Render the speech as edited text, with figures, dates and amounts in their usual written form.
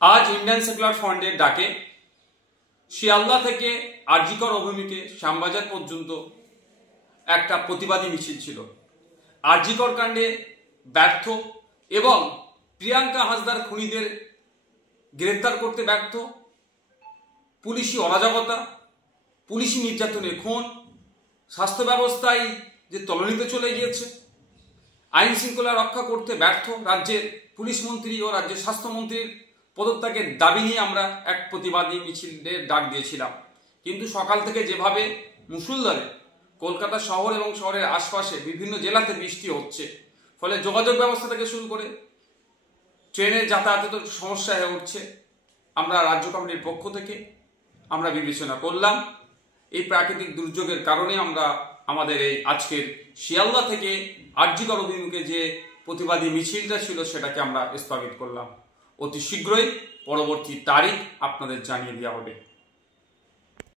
আজ Indian secular ফ্রন্টের ডাকে শিয়ালদা থেকে আরজিকর অভিমুখে শ্যামবাজার পর্যন্ত একটা প্রতিবাদী মিছিল ছিল। আরজিকর কাণ্ডে ব্যর্থ এবং প্রিয়াঙ্কা হাসদার খুনিদের গ্রেফতার করতে ব্যর্থ, পুলিশি অরাজকতা, পুলিশি নির্যাতনের খুন, স্বাস্থ্য ব্যবস্থায় যে তলানিতে চলে গিয়েছে, আইন শৃঙ্খলা রক্ষা করতে ব্যর্থ রাজ্যের পুলিশ মন্ত্রী ও রাজ্যের স্বাস্থ্যমন্ত্রীর পদত্যাগের দাবি নিয়ে আমরা এক প্রতিবাদী মিছিলের ডাক দিয়েছিলাম। কিন্তু সকাল থেকে যেভাবে মুষলধারে কলকাতা শহর এবং শহরের আশপাশে বিভিন্ন জেলাতে বৃষ্টি হচ্ছে, ফলে যোগাযোগ ব্যবস্থা থেকে শুরু করে ট্রেনের যাতায়াতের সমস্যা হয়ে উঠছে, আমরা রাজ্য কমিটির পক্ষ থেকে আমরা বিবেচনা করলাম এই প্রাকৃতিক দুর্যোগের কারণে আমরা আমাদের এই আজকের শিয়ালদা থেকে আরজিকর অভিমুখে যে প্রতিবাদী মিছিলটা ছিল সেটাকে আমরা স্থগিত করলাম। অতি শীঘ্রই পরবর্তী তারিখ আপনাদের জানিয়ে দেওয়া হবে।